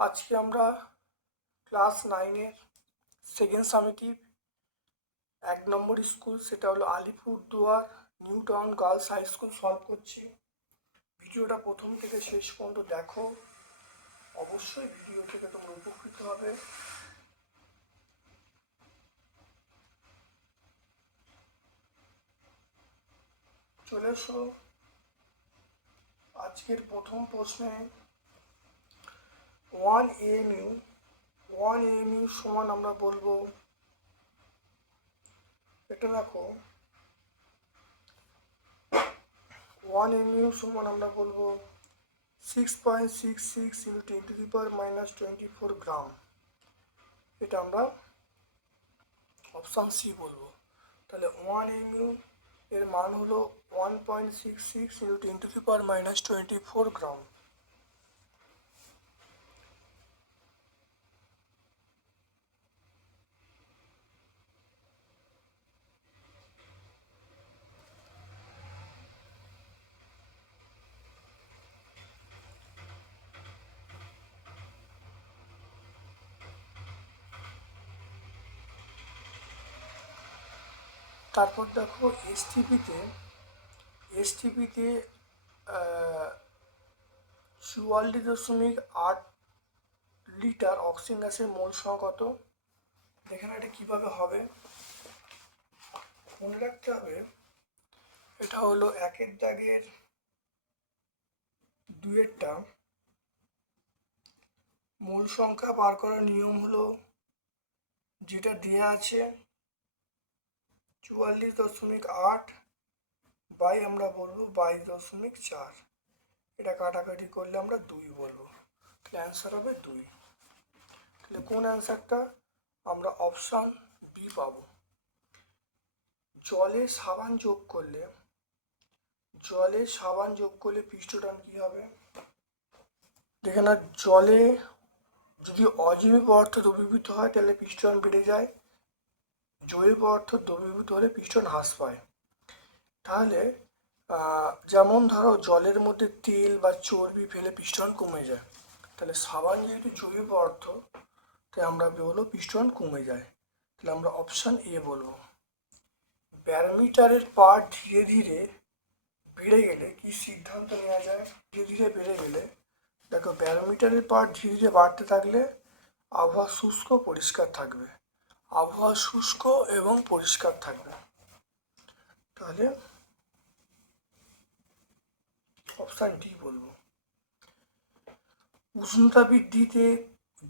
আজকে আমরা ক্লাস নাইনের সেকেন্ড সামিটিভ, এক নম্বর স্কুল, সেটা হলো Alipurduar new town girls high school solve করছি। ভিডিওটা প্রথম থেকে শেষ পর্যন্ত দেখো। অবশ্যই ভিডিও থেকে তোমরা উপকৃত হবে। চলে এসো। আজকের প্রথম প্রশ্নে ওয়ান এএমইউ ওয়ান এএমইউ সমান আমরা বলব। এটা দেখো। ওয়ান এমইউ সমান আমরা বলব six point six six into ten to the power minus twenty four gram এটা আমরা অপশান সি বলব। তাহলে ওয়ান এমইউ এর মান হলো one point six six into ten to the power minus twenty four gram তারপর দেখো এসটিপিতে এসটিপিতে চুয়াল্লিশ দশমিক আট লিটার অক্সিজেন গ্যাসের মোল সংখ্যা কত? দেখে এটা কীভাবে হবে। মনে রাখতে হবে, এটা হলো একের দাগের দুয়েরটা মূল সংখ্যা বার করার নিয়ম হলো, যেটা দেয়া আছে চুয়াল্লিশ দশমিক আট বাই আমরা বলব বাইশ দশমিক চার। এটা কাটাকাটি করলে আমরা দুই বলব। তাহলে অ্যান্সার হবে দুই। তাহলে কোন অ্যান্সারটা আমরা অপশান বি পাবো। জলে সাবান যোগ করলে, জলে সাবান যোগ করলে পৃষ্ঠটান কী হবে? দেখে না জলে যদি অজীবী পদার্থ দ্রবীভূত হয়, তাহলে পৃষ্ঠটান বেড়ে যায়। জৈব অর্থ দ্রবীভূত হলে পিস্টন হ্রাস পায়। তাহলে যেমন ধরো জলের মধ্যে তেল বা চর্বি ফেলে পিস্টন কমে যায়, তাহলে সাবান যেহেতু জৈব অর্থ, তাই আমরা বলব পিস্টন কমে যায়। তাহলে আমরা অপশান এ বলব। ব্যারোমিটারের পার ধীরে ধীরে বেড়ে গেলে কি সিদ্ধান্ত নেওয়া যায়? ধীরে ধীরে বেড়ে গেলে, দেখো ব্যারোমিটারের পার ধীরে ধীরে বাড়তে থাকলে আবহাওয়া শুষ্ক পরিষ্কার থাকবে। আবহাওয়া শুষ্ক এবং পরিষ্কার থাকবে। তাহলে অপশান ডি বলব। উষ্ণতা বৃদ্ধিতে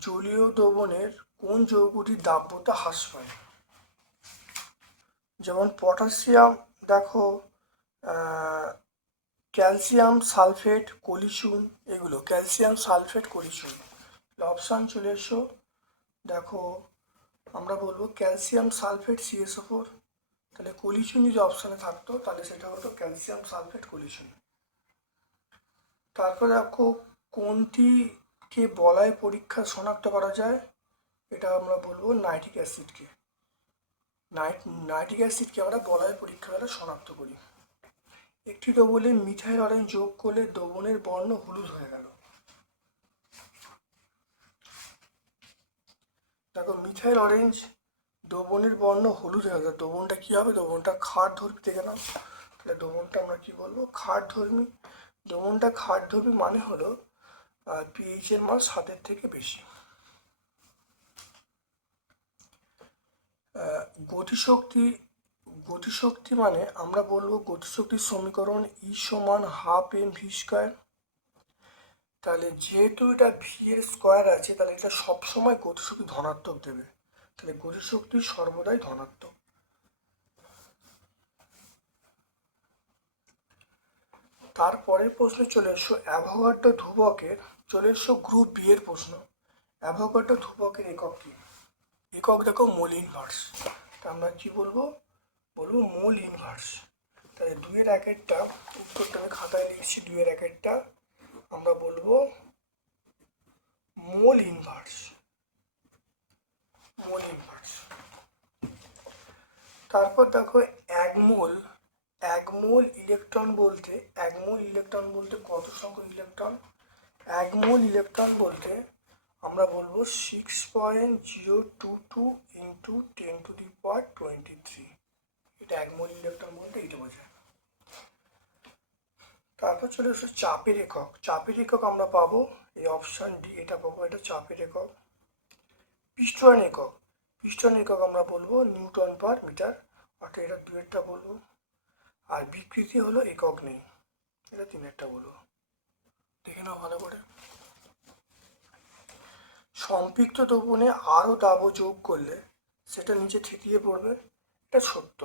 জলীয় দ্রবণের কোন যৌগটির দাব্যতা হ্রাস পায়? যেমন পটাশিয়াম, দেখো ক্যালসিয়াম সালফেট কলিচুন এগুলো, ক্যালসিয়াম সালফেট কলিচুন অপশান চলে এসো। দেখো আমরা বলব ক্যালসিয়াম সালফেট সিএসও ফোর তাহলে কলিচুন যদি অপশানে থাকতো, তাহলে সেটা হতো ক্যালসিয়াম সালফেট কলিশন তারপরে দেখো কোনটিকে বলায় পরীক্ষা শনাক্ত করা যায়, এটা আমরা বলব নাইট্রিক অ্যাসিডকে নাইট নাইট্রিক অ্যাসিডকে আমরা বলায় পরীক্ষা দ্বারা শনাক্ত করি। একটি দ্রবণে মিথাইল অরেঞ্জ যোগ করলে দ্রবণের বর্ণ হলুদ হয়ে গেল। দেখো মিথাইল অরেঞ্জ দ্রবণের বর্ণ হলুদ হয়ে গেল দ্রবণটা কী হবে? দ্রবণটা খাট ধর্মী দেখে নাও। তাহলে দ্রবণটা আমরা কী বলব? খাট ধর্মী দ্রবণটা খাট ধর্মী মানে হলো পিএইচের মান সাতের থেকে বেশি। গতিশক্তি গতিশক্তি মানে আমরা বলব গতিশক্তির সমীকরণ ই সমান হাফ এম ভি তাহলে যেহেতু এটা ভি এর স্কোয়ার আছে, তাহলে এটা সবসময় গতিশক্তি ধনাত্মক দেবে। তাহলে গতিশক্তি সর্বদাই ধনাত্মক। তারপরের প্রশ্নে চলে এসো অ্যাভোগাড্রো ধ্রুবকের, চলে এসো গ্রুপ বি এর প্রশ্ন। অ্যাভোগাড্রো ধ্রুবকের একক কি? একক দেখো মোল ইনভার্স তা আমরা কি বলব? বলব মোল ইনভার্স তাহলে দুইয়ের একেরটা, উত্তরটা আমি খাতায় লিখছি, দুইয়ের একেরটা। আমরা বলব মোল ইনভার্স মোল ইনভার্স তারপর দেখো এক মোল এক মোল ইলেকট্রন বলতে এক মোল ইলেকট্রন বলতে কত সংখ্যক ইলেকট্রন এক মোল ইলেকট্রন বলতে আমরা বলব six point zero two two into ten to the power twenty three এটা এক মোল ইলেকট্রন বলতে এইটা বোঝায়। তারপর চলে এসো চাপের একক চাপের একক আমরা পাবো, এই অপশান ডি এটা পাবো, এটা চাপের একক পিস্টন একক। পিস্টন একক আমরা বলব নিউটন পার মিটার, অর্থাৎ এটা দুয়েরটা বলব। আর বিকৃতি হলো একক নেই, এটা তিনেরটা বলব। দেখে নাও ভালো করে। সম্পৃক্ত দ্রবণে আরও দাব যোগ করলে সেটা নিচে থিতিয়ে পড়বে, এটা সত্য।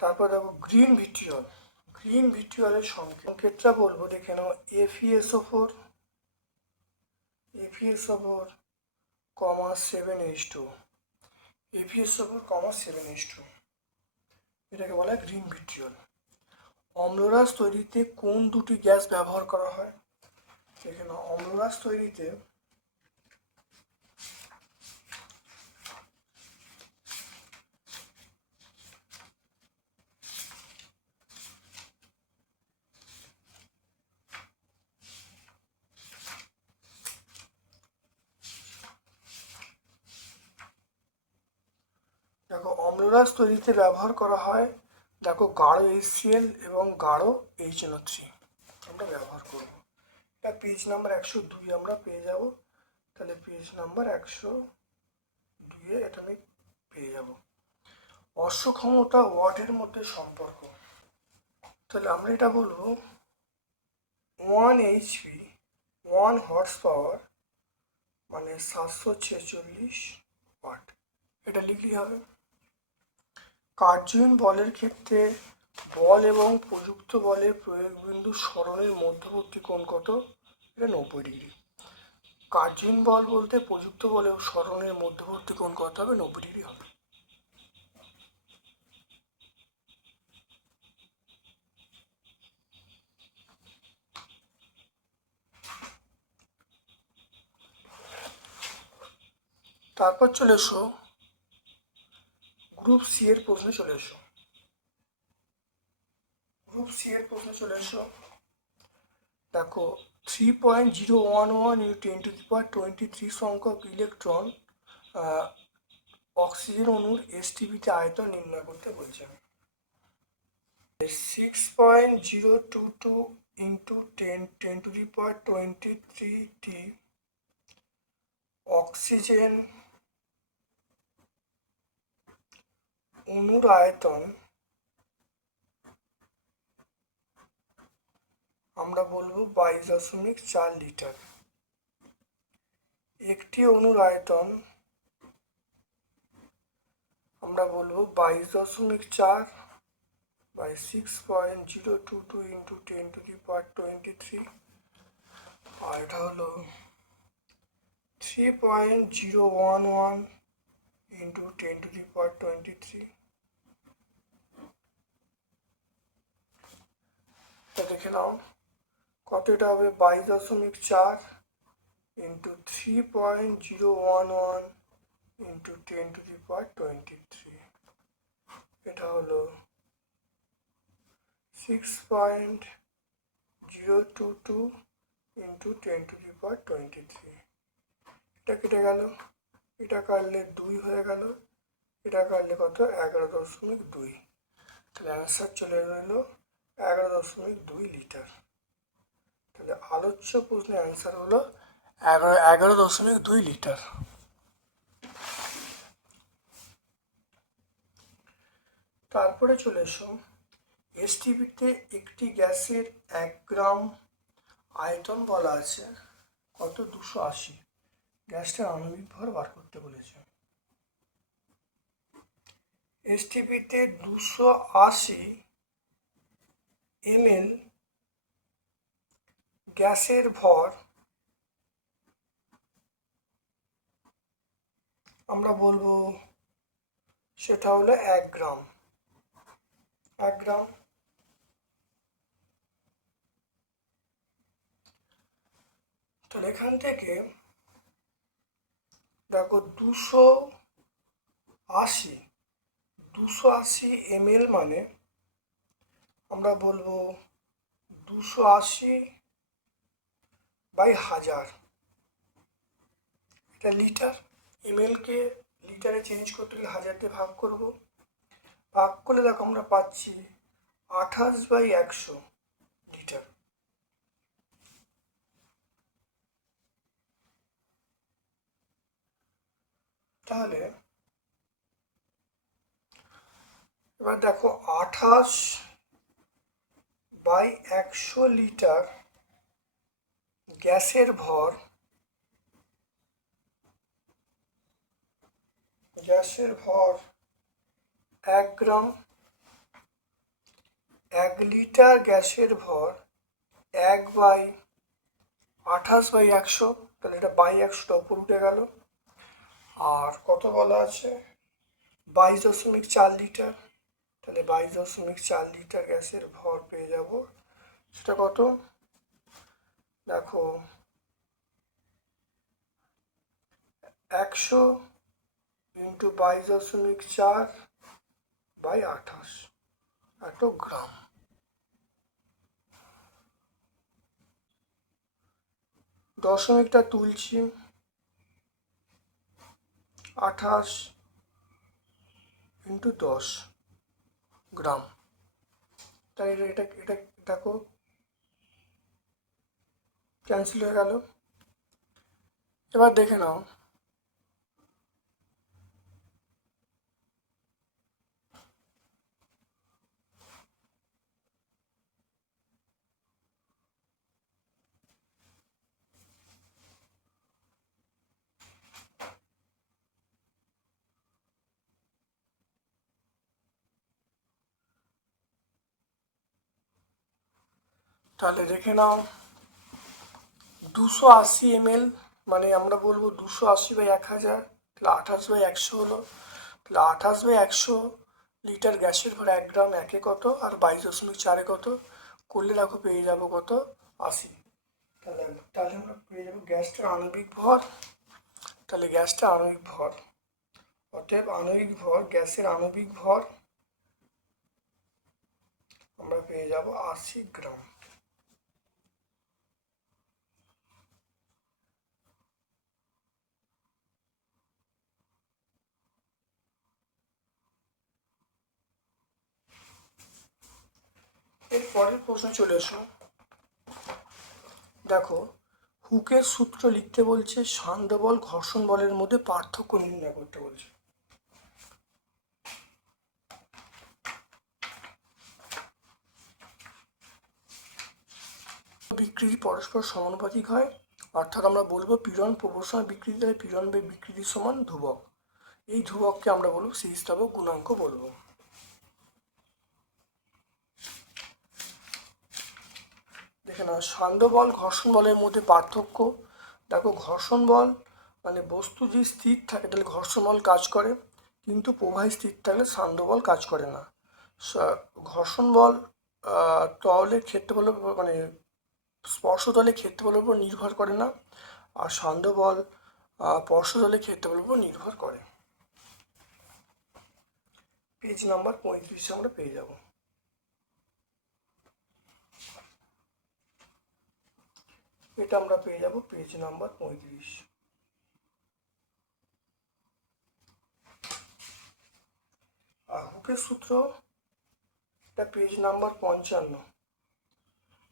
তারপর দেখো গ্রিন ভিট্রিয়ল গ্রিন ভিট্রিয়লের সংকেতটা বলব, দেখে নাও। FeSO four FeSO four comma seven H two FeSO four comma seven H two এটাকে বলা হয় গ্রিন ভিট্রিয়ল অম্লরাস তৈরিতে কোন দুটি গ্যাস ব্যবহার করা হয়? এখানে অম্লরাস তৈরিতে অম্লরাজ তৈরিতে ব্যবহার করা হয়। দেখো গাঢ় এইচসিএল এবং গাঢ় এইচ এইচএনও থ্রি আমরা ব্যবহার করব। এটা পেজ নাম্বার একশো দুই আমরা পেয়ে যাব। তাহলে পেজ নাম্বার একশো দুইয়ে এটা আমি পেয়ে যাব। অশ্বক্ষমতা ওয়াটের মধ্যে সম্পর্ক। তাহলে আমরা এটা বলব one HP one horse power মানে সাতশো ছেচল্লিশ ওয়াট এটা লিখলেই হবে। কার্যহীন বলের ক্ষেত্রে বল এবং প্রযুক্ত বলের প্রয়োগ বিন্দু স্মরণের মধ্যবর্তী কোণ কত? এটা নব্বই ডিগ্রি। কার্যহীন বল বলতে প্রযুক্ত বল এবং স্মরণের মধ্যবর্তী কোণ কত হবে? নব্বই ডিগ্রি হবে। তারপর চলে এসো গ্রুপ সি এর প্রশ্নে চলে এসো। গ্রুপ সি এর প্রশ্নে চলে এসো। দেখো three point zero one one U ten to the power twenty three সংখ্যক ইলেকট্রন অক্সিজেন অণুর এসটিভিতে আয়তন নির্ণয় করতে বলছে। Six point zero two two into ten ten to the power twenty three T oxygen অণুর আয়তন আমরা বলব বাইশ দশমিক চার লিটার। একটি অণুর আয়তন আমরা বলব বাইশ দশমিক চার by six point zero two two into ten to the power twenty three. আর এটা হলো three point zero one one into ten to the power twenty three. কত এটা হবে বাইশ দশমিক চার into three point zero one one into ten to the power twenty three এটা হলো six point zero two two into ten to the power twenty three এটা কেটে গেল, এটা কাটলে দুই হয়ে গেল, এটা কাটলে কত? এগারো দশমিক দুই। তাহলে অ্যান্সার চলে রইল এগারো দশমিক দুই লিটার। তাহলে আলোচ্য প্রশ্নের অ্যান্সার হলো এগারো এগারো দশমিক দুই লিটার। তারপরে চলে এসো। এসটিভিতে একটি গ্যাসের এক গ্রাম আয়তন বলা আছে, কত? দুশো আশি। গ্যাসটার আণবিক ভর বার করতে বলেছে। এসটিভিতে দুশো আশি এমএল গ্যাসের ভর। আমরা বলব সেটা হলো এক গ্রাম। এক গ্রাম। তাহলে এখান থেকে দেখো দুশো আশি দুশো আশি এমএল মানে আমরা বলব দুশো আশি বাই হাজার। এটা লিটার। এমএলকে লিটারে চেঞ্জ করতে গেলে হাজার ভাগ করব। ভাগ করলে দেখো আমরা পাচ্ছি আঠাশ বাই একশো লিটার। তাহলে এবার দেখো আঠাশ বাই একশো লিটার গ্যাসের ভর গ্যাসের ভর এক গ্রাম, এক লিটার গ্যাসের ভর এক বাই আঠাশ বাই একশো, তাহলে এটা বাই একশোটা উপর উঠে গেল। আর কত বলা আছে? বাইশ দশমিক চার লিটার, তাহলে বাইশ দশমিক চার লিটার গ্যাসের ভর যাব। সেটা কত? দেখো, একশো ইন্টু বাইশ দশমিক চার বাই আঠাশ। এত গ্রাম। দশমিকটা তুলছি। আঠাশ ইন্টু দশ গ্রাম। তাই এটা এটা এটা দেখো। ক্যান্সেল হয়ে গেল। এবার দেখে নাও। তাহলে দেখে নাও। দুশো আশি এমএল মানে আমরা বলব দুশো আশি বাই এক হাজার, তাহলে আঠাশ বাই একশো হলো। তাহলে আঠাশ বাই একশো লিটার গ্যাসের ভর এক গ্রাম একে কত? আর বাইশ দশমিক চারে কত? করলে দেখো পেয়ে যাব কত? আশি। তাহলে তাহলে আমরা পেয়ে যাব গ্যাসটার আণবিক ভর। তাহলে গ্যাসটা আণবিক ভর। অতএব আণবিক ভর, গ্যাসের আণবিক ভর আমরা পেয়ে যাব আশি গ্রাম। এর পরের প্রশ্ন চলে এসো। দেখো, হুকের সূত্র লিখতে বলছে সান্দ্র বল ঘর্ষণ বলের মধ্যে পার্থক্য নির্ণয় করতে বলছে। বিকৃতি পরস্পর সমানুপাতিক হয়, অর্থাৎ আমরা বলব পীড়ন প্রবর্ষণ বিকৃতি তাহলে পীড়ন বিকৃতির সমান ধ্রুবক। এই ধ্রুবককে আমরা বলব স্থিতিস্থাপক গুণাঙ্ক বলব। দেখে নাও সান্দ্র বল, ঘর্ষণ বলের মধ্যে পার্থক্য। দেখো, ঘর্ষণ বল মানে বস্তু যদি স্থির থাকে, তাহলে ঘর্ষণ বল কাজ করে, কিন্তু প্রবাহী স্থির থাকলে সান্দ্র বল কাজ করে না। ঘর্ষণ বল তলের ক্ষেত্রফলের মানে স্পর্শতলের ক্ষেত্রফলের উপর নির্ভর করে না, আর সান্দ্র বল স্পর্শতলের ক্ষেত্রফলের উপর নির্ভর করে। পেজ নাম্বার পঁয়ত্রিশে আমরা পেয়ে যাব। এটা আমরা পেয়ে যাব পেজ নাম্বার পঁয়ত্রিশ। আর হুকের সূত্র, এটা পেজ নাম্বার পঞ্চান্ন।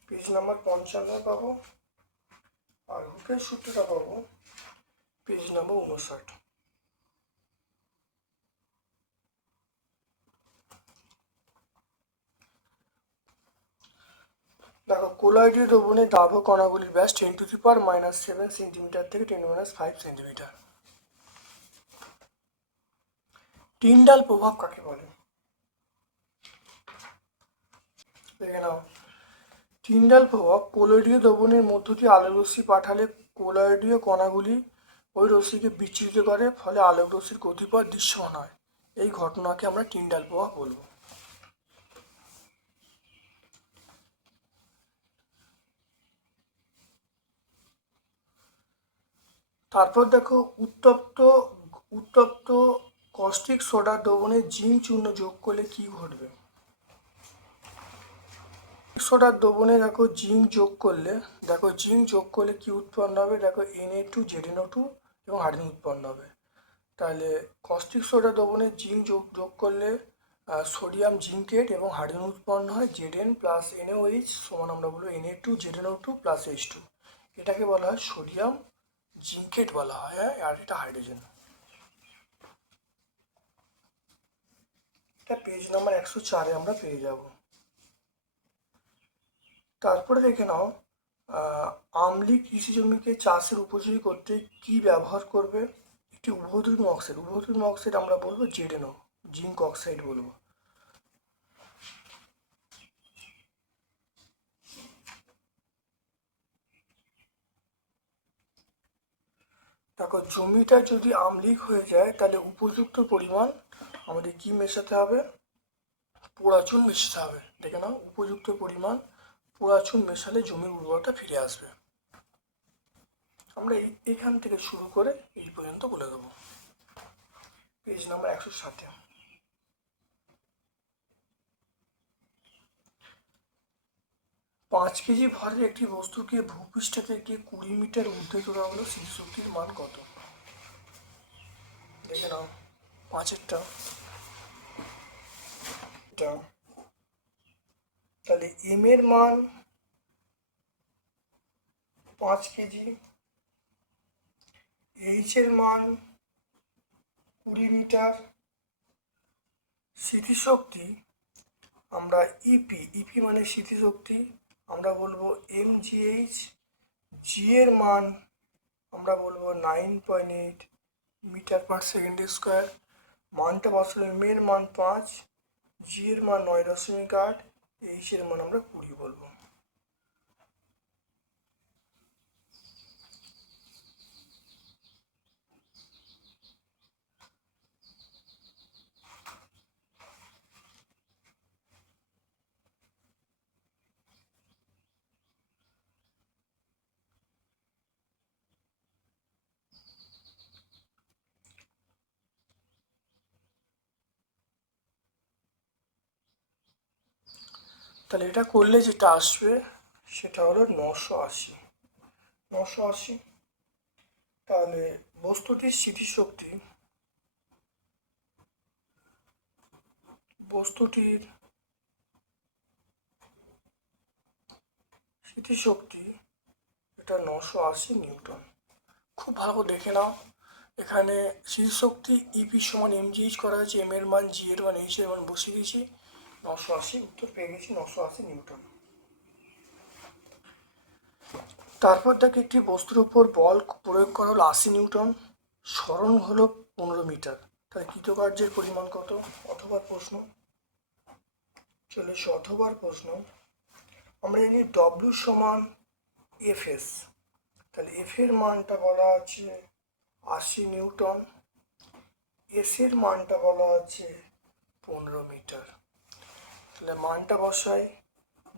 পেজ নাম্বার পঞ্চান্ন পাবো। আর হুকের সূত্রটা পাবো পেজ নাম্বার উনষাট। দেখো কোলয়েডীয় দ্রবণে দাহ্য কণাগুলির ব্যাস ten to the power minus seven centimetre থেকে ten minus five centimetre Tyndall প্রভাব কাকে বলে? দেখে নাও। টিন্ডাল প্রভাব কোলয়েডীয় দ্রবণের মধ্য দিয়ে আলোক রশ্মি পাঠালে কোলয়েডীয় কণাগুলি ওই রশ্মিকে বিচ্ছুরিত করে, ফলে আলোক রশ্মির গতিপথ দৃশ্যমান হয়। এই ঘটনাকে আমরা টিন্ডাল প্রভাব বলব। তারপর দেখো উত্তপ্ত উত্তপ্ত কস্টিক সোডা দ্রবণে জিঙ্ক চূর্ণ যোগ করলে কি ঘটবে? সোডার দ্রবণে দেখো জিঙ্ক যোগ করলে, দেখো জিঙ্ক যোগ করলে কি উৎপন্ন হবে? দেখো N A two Z two এবং হাইড্রোজেন উৎপন্ন হবে। তাহলে কস্টিক সোডা দ্রবণে জিঙ্ক যোগ যোগ করলে সোডিয়াম জিঙ্কেট এবং হাইড্রোজেন উৎপন্ন হয় জেড এন প্লাস এনওএইচ সমান আমরা বলব N A two Z NO two plus H two এটাকে বলা হয় সোডিয়াম জিঙ্কেট বলা হয় হ্যাঁ আর এটা হাইড্রোজেন। এটা পেজ নাম্বার একশো চারে আমরা পেয়ে যাব। তারপরে দেখে নাও আমলি কৃষি জমিকে চাষের উপযোগী করতে কি ব্যবহার করবে? একটি উভধর্মী অক্সাইড উভধর্মী অক্সাইড আমরা বলব জেডেনো জিঙ্ক অক্সাইড বলব। দেখো, জমিটা যদি আমলিক হয়ে যায়, তাহলে উপযুক্ত পরিমাণ আমাদের কি মেশাতে হবে? পোড়াচুন মেশাতে হবে। দেখে নাও, উপযুক্ত পরিমাণ পোড়াচুন মেশালে জমির উর্বরতা ফিরে আসবে। আমরা এখান থেকে শুরু করে এই পর্যন্ত বলে দেবো। পেজ নাম্বার একশো সাতে পাঁচ কেজি ভরের একটি বস্তুকে ভূপৃষ্ঠ থেকে কুড়ি মিটার ঊর্ধ্বে তোলা হলো শক্তির মান কত? দেখে নাও, পাঁচেরটা। তাহলে এম এর মান পাঁচ কেজি এইচ এর মান কুড়ি মিটার। স্মৃতিশক্তি আমরা ইপি ইপি মানে স্মৃতিশক্তি আমরা বলব এম জি এইচ জি এর মান আমরা বলব nine point eight metre per second square. মানটা বসালে মেন মান পাঁচ জি এর মান নয় দশমিক আট এইচ এর মান আমরা কুড়ি বলব। তাহলে এটা করলে যেটা আসবে, সেটা হলো নশো আশি। নশো আশি। তাহলে বস্তুটির স্মৃতিশক্তি বস্তুটির স্মৃতিশক্তি এটা নশো আশি নিউটন। খুব ভালো দেখে নাও। এখানে স্মৃতিশক্তি ইপি সমান এমজিএইচ করা হয়েছে এম এর মান জি এর মান এইচ এর মান বসিয়ে দিয়েছি। নশো আশি, উত্তর পেয়ে গেছি নশো আশি নিউটন। তারপর তাকে একটি বস্তুর উপর বল প্রয়োগ করা হলো আশি নিউটন স্মরণ হলো পনেরো মিটার। তাহলে কৃতকার্যের পরিমাণ কত? অথবা প্রশ্ন। চলে এসো অথবার প্রশ্ন। আমরা জানি ডব্লিউ সমান এফ এস তাহলে এফ এর মানটা বলা আছে আশি নিউটন এস এর মানটা বলা আছে পনেরো মিটার। তাহলে মানটা বসাই।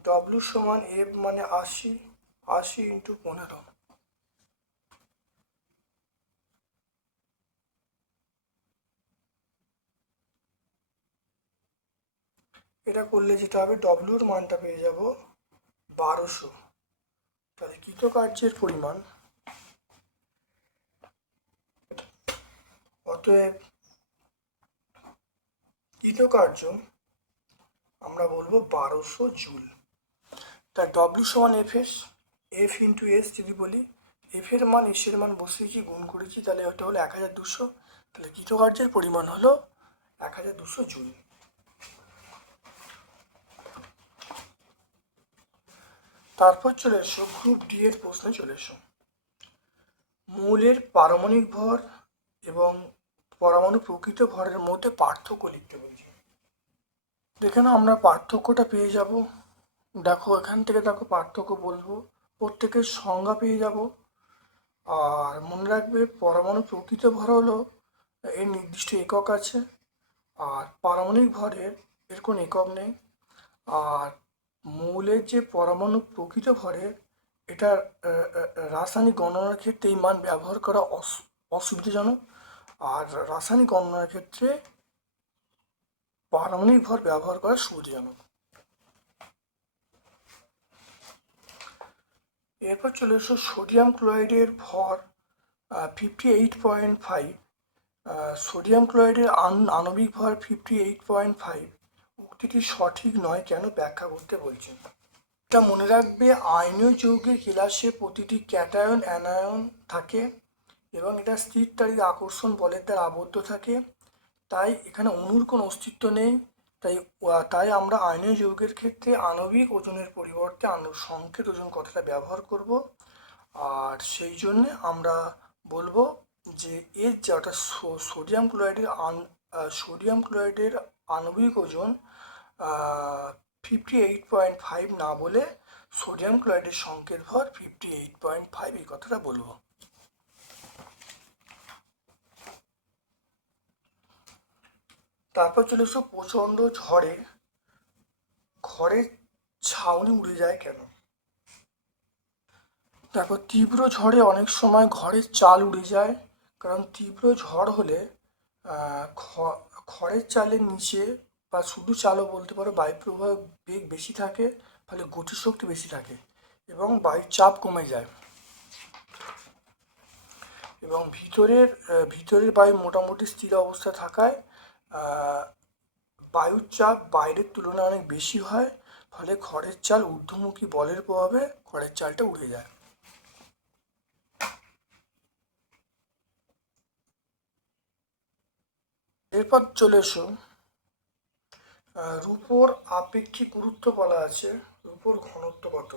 ডব্লিউ সমান এফ মানে আশি আশি ইন্টু পনেরো। এটা করলে যেটা হবে ডব্লিউর মানটা পেয়ে যাব বারোশো। তাহলে কৃতকার্যের পরিমাণ অতএব কৃতকার্য আমরা বলব বারোশো জুল। তা ডব্লিউ সমান F S F into S যদি বলি এফ এর মান এস এর মান বসিয়েছি গুণ করেছি, তাহলে ওটা হলো এক হাজার দুশো তাহলে কৃতকার্যের পরিমাণ হলো এক হাজার দুশো জুল। তারপর চলে এসো গ্রুপ ডি এর প্রশ্নে চলে এসো। মৌলের পারমাণবিক ভর এবং পরমাণু প্রকৃত ভরের মধ্যে পার্থক্য লিখতে বলছি দেখে না আমরা পার্থক্যটা পেয়ে যাব। দেখো, এখান থেকে দেখো পার্থক্য বলব। প্রত্যেকের সংজ্ঞা পেয়ে যাব। আর মনে রাখবে, পরমাণু প্রকৃত ভর হলো এর নির্দিষ্ট একক আছে। আর পারমাণবিক ভরের এর কোনো একক নেই। আর মৌলের যে পরমাণু প্রকৃত ভরের এটা রাসায়নিক গণনার ক্ষেত্রে এই মান ব্যবহার করা অস- অসুবিধাজনক। আর রাসায়নিক গণনার ক্ষেত্রে পারমাণবিক ভর ব্যবহার করা সুবিধাজনক এরপর চলে এসো সোডিয়াম ক্লোরাইডের ভর fifty eight point five sodium ক্লোরাইডের আণবিক ভর ফিফটি এইট পয়েন্ট ফাইভ উক্তিটি সঠিক নয় কেন ব্যাখ্যা করতে বলছেন। এটা মনে রাখবে, আয়নীয় যৌগের ক্লাসে প্রতিটি ক্যাটায়ন অ্যানায়ন থাকে এবং এটা স্থির তারিখ আকর্ষণ, বলের দ্বারা আবদ্ধ থাকে। তাই এখানে অণুর কোনো অস্তিত্ব নেই। তাই তাই আমরা আয়নীয় যৌগের ক্ষেত্রে আণবিক ওজনের পরিবর্তে আণবিক সংকেত ওজন কথাটা ব্যবহার করব। আর সেই জন্যে আমরা বলব যে এর যে অর্থাৎ সোডিয়াম ক্লোরাইডের আন সোডিয়াম ক্লোরাইডের আণবিক ওজন ফিফটি এইট পয়েন্ট ফাইভ না বলে সোডিয়াম ক্লোরাইডের সংকেত ভর ফিফটি এইট পয়েন্ট ফাইভ এই কথাটা বলব। তারপর চলে এসো প্রচণ্ড ঝড়ে। ঘরের ছাউনি উড়ে যায় কেন? তারপর তীব্র ঝড়ে অনেক সময় ঘরের চাল উড়ে যায়, কারণ তীব্র ঝড় হলে খড়ের চালের নিচে বা শুধু চালও বলতে পারো বায়ুপ্রবাহ বেগ বেশি থাকে, ফলে গতিশক্তি বেশি থাকে এবং বায়ুর চাপ কমে যায়। এবং ভিতরের ভিতরের বায়ু মোটামুটি স্থির অবস্থা থাকায় বায়ুর চাপ বাইরের তুলনায় অনেক বেশি হয়, ফলে খড়ের চাল ঊর্ধ্বমুখী বলের প্রভাবে খড়ের চালটা উড়ে যায়। এরপর চলে এসো। রূপোর আপেক্ষিক গুরুত্ব বলা আছে, রূপোর ঘনত্ব কত?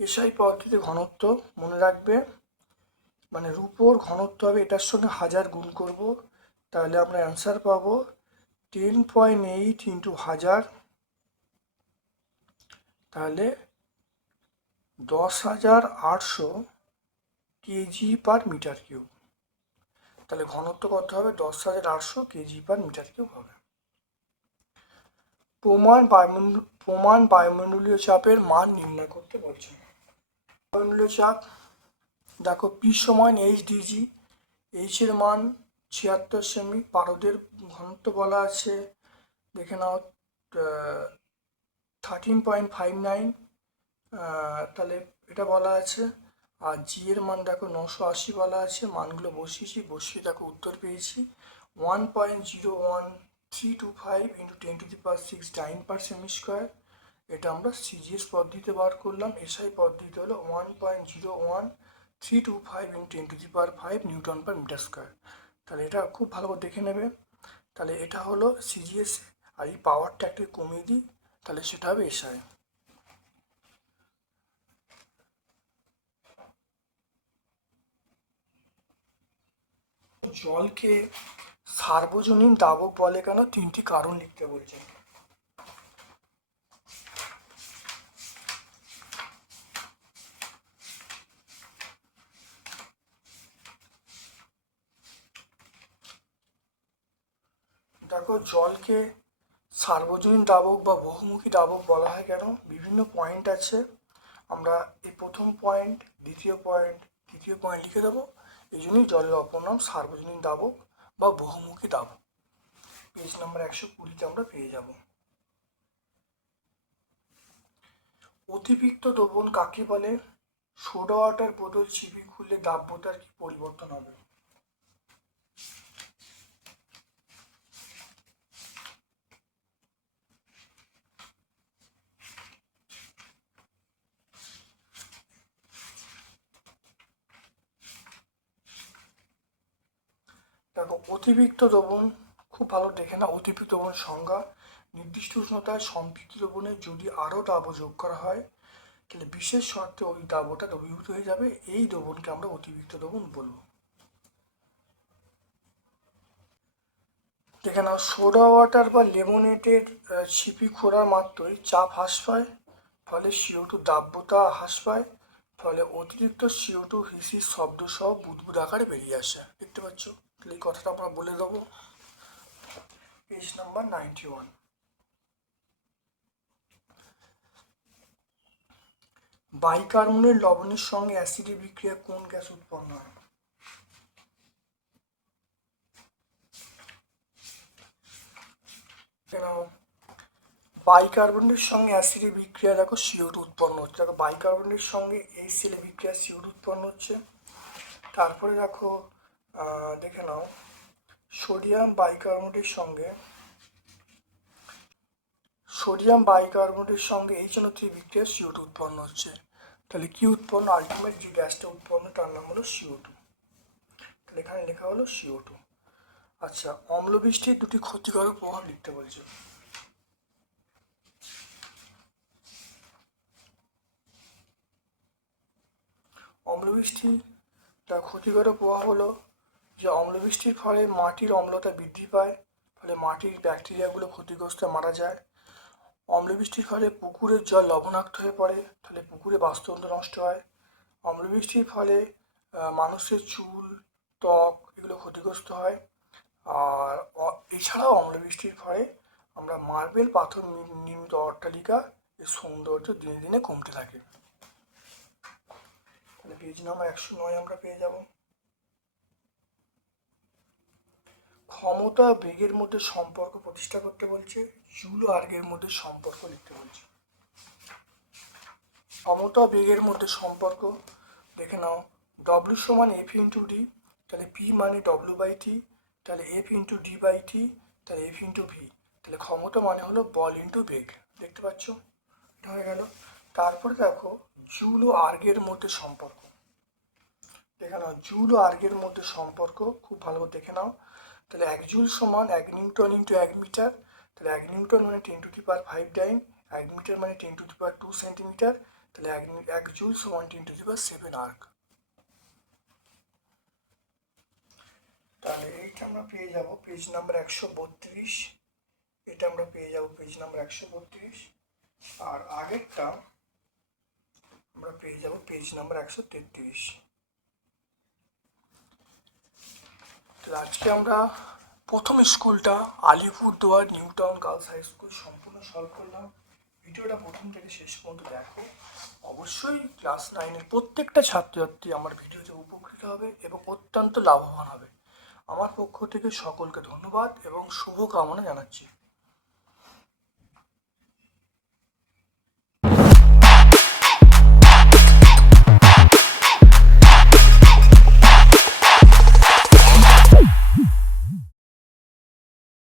এসআই পদ্ধতিতে ঘনত্ব মনে রাখবে মানে রূপোর ঘনত্ব হবে এটার সঙ্গে হাজার গুণ করব, তাহলে আমরা অ্যান্সার পাবো টেন পয়েন্ট এইট ইন্টু হাজার, তাহলে দশ হাজার আটশো কেজি পার মিটার কিউব তাহলে ঘনত্ব কত হবে? দশ হাজার আটশো কেজি পার মিটার কিউব হবে। প্রমাণ বায়ুমণ্ডল প্রমাণ বায়ুমণ্ডলীয় চাপের মান নির্ণয় করতে বলছে। বায়ুমণ্ডলীয় চাপ দেখো পি সমান এইচ ডিজি এইচের মান ছিয়াত্তর সেমি, পারদের ঘনত্ব বলা আছে। দেখে নাও থার্টিন পয়েন্ট ফাইভ নাইন তাহলে এটা বলা আছে। আর জি এর মান দেখো নশো আশি বলা আছে, মানগুলো বসিয়েছি, বসিয়ে দেখো উত্তর পেয়েছি। One point zero one three two five into ten to the power six nine per cm square এটা আমরা সিজিএস পদ্ধতিতে বার করলাম এসআই পদ্ধতি হলো one point zero one three two five into ten to the power five newton per metre square তাহলে এটা খুব ভালো করে দেখে নেবে। তাহলে এটা হলো সিজিএস আর এই পাওয়ারটা একটু কমিয়ে দিই, তাহলে সেটা হবে এসআই জলকে সার্বজনীন দাবক বলে কেন তিনটি কারণ লিখতে বলছে? দেখো জলকে সার্বজনীন দাবক বা বহুমুখী দাবক বলা হয় কেন? বিভিন্ন পয়েন্ট আছে। আমরা এই প্রথম পয়েন্ট দ্বিতীয় পয়েন্ট তৃতীয় পয়েন্ট লিখে দেবো। এই জন্যই জলের অপর নাম সার্বজনীন দাবক বা বহুমুখী দাবক পেজ নাম্বার একশো কুড়িতে আমরা পেয়ে যাব। অতিরিক্ত দ্রবণ কাকে বলে? সোডা ওয়াটার বোতল চিবি খুললে দাব্যতার কি পরিবর্তন হবে? দেখো, অতিরিক্ত দ্রবণ খুব ভালো দেখে না। অতিরিক্ত দ্রবণের সংজ্ঞা, নির্দিষ্ট উষ্ণতায় সম্পৃক্ত দ্রবণে যদি আরও দ্রাব্য যোগ করা হয়, তাহলে বিশেষ শর্তে ওই দ্রাব্যটা দ্রবীভূত হয়ে যাবে। এই দ্রবণকে আমরা অতিরিক্ত দ্রবণ বলব। দেখে নাও, সোডা ওয়াটার বা লেমনেটের ছিপি খোঁড়ার মাত্রই চাপ হ্রাস পায়, ফলে সিও টু দাব্যতা হ্রাস পায়, ফলে অতিরিক্ত সিও টু হিসির শব্দ সহ বুদবুদ আকারে বেরিয়ে আসে। দেখতে পাচ্ছ? এই কথাটা আমরা বলে দেবো। পেজ নাম্বার নাইনটি ওয়ান বাইকার্বনের লবণের সঙ্গে অ্যাসিডের বিক্রিয়া কোন গ্যাস উৎপন্ন হয়? বাইকার্বনের সঙ্গে অ্যাসিডের বিক্রিয়া দেখো সিওট উৎপন্ন হচ্ছে। দেখো বাইকার্বনের সঙ্গে এই সেলে বিক্রিয়া সিওট উৎপন্ন হচ্ছে। তারপরে দেখো দেখে নাও। সোডিয়াম বাইকার্বনেটের সঙ্গে সোডিয়াম বাইকার্বনেটের সঙ্গে এই জন্য থ্রি বিক্রিয়া সিওট উৎপন্ন হচ্ছে। তাহলে কি উৎপন্ন? আলটিমেট যে গ্যাসটা উৎপন্ন, তার নাম হলো সিও টু তাহলে এখানে লেখা হলো সিও টু আচ্ছা অম্লবৃষ্টির দুটি ক্ষতিকারক প্রভাব লিখতে বলছে। অম্লবৃষ্টি তার ক্ষতিকারক প্রভাব হলো যে অম্লবৃষ্টির ফলে মাটির অম্লতা বৃদ্ধি পায়, ফলে মাটির ব্যাকটেরিয়াগুলো ক্ষতিগ্রস্ত মারা যায়। অম্লবৃষ্টির ফলে পুকুরের জল লবণাক্ত হয়ে পড়ে তাহলে পুকুরে বাস্তুতন্ত্র নষ্ট হয়। অম্লবৃষ্টির ফলে মানুষের চুল, ত্বক এগুলো ক্ষতিগ্রস্ত হয়। আর এছাড়াও অম্লবৃষ্টির ফলে আমরা মার্বেল পাথর নির্মিত অট্টালিকা এর সৌন্দর্য দিনে দিনে কমতে থাকে। পেজ নাম্বার একশো নয় আমরা পেয়ে যাব। ক্ষমতা বেগের মধ্যে সম্পর্ক প্রতিষ্ঠা করতে বলছে জুল আর্গের মধ্যে সম্পর্ক লিখতে বলছে। ক্ষমতা বেগের মধ্যে সম্পর্ক, দেখে নাও ডব্লিউ সমান এফ ইন্টু ডি তাহলে পি মানে ডব্লিউ বাই টি তাহলে F into D by T তাহলে এফ ইন্টু ভি তাহলে ক্ষমতা মানে হলো বল ইন্টু বেগ, দেখতে পাচ্ছ? এটা হয়ে গেল। তারপরে দেখো জুল ও আর্গের মধ্যে সম্পর্ক। দেখে নাও জুল ও আর্গের মধ্যে সম্পর্ক, খুব ভালো দেখে নাও। তাহলে এক জুল সমান এক নিউটন ইন্টু এক মিটার, তাহলে এক নিউটন মানে ten to the power five time, এক মিটার মানে ten to the power two centimetre, তাহলে এক এক জুল সমান ten to the power seven erg. তাহলে এইটা আমরা পেয়ে যাব পেজ নাম্বার একশো বত্রিশ। এটা আমরা পেয়ে যাব পেজ নাম্বার একশো বত্রিশ। আর আগেরটা আমরা পেয়ে যাব পেজ নাম্বার একশো তেত্রিশ। আজকে আমরা প্রথম স্কুলটা Alipurduar new town girls high school সম্পূর্ণ সলভ করলাম। ভিডিওটা প্রথম থেকে শেষ পর্যন্ত দেখো। অবশ্যই ক্লাস নাইনের প্রত্যেকটা ছাত্রছাত্রী আমার ভিডিওতে উপকৃত হবে এবং অত্যন্ত লাভবান হবে। আমার পক্ষ থেকে সকলকে ধন্যবাদ এবং শুভকামনা জানাচ্ছি।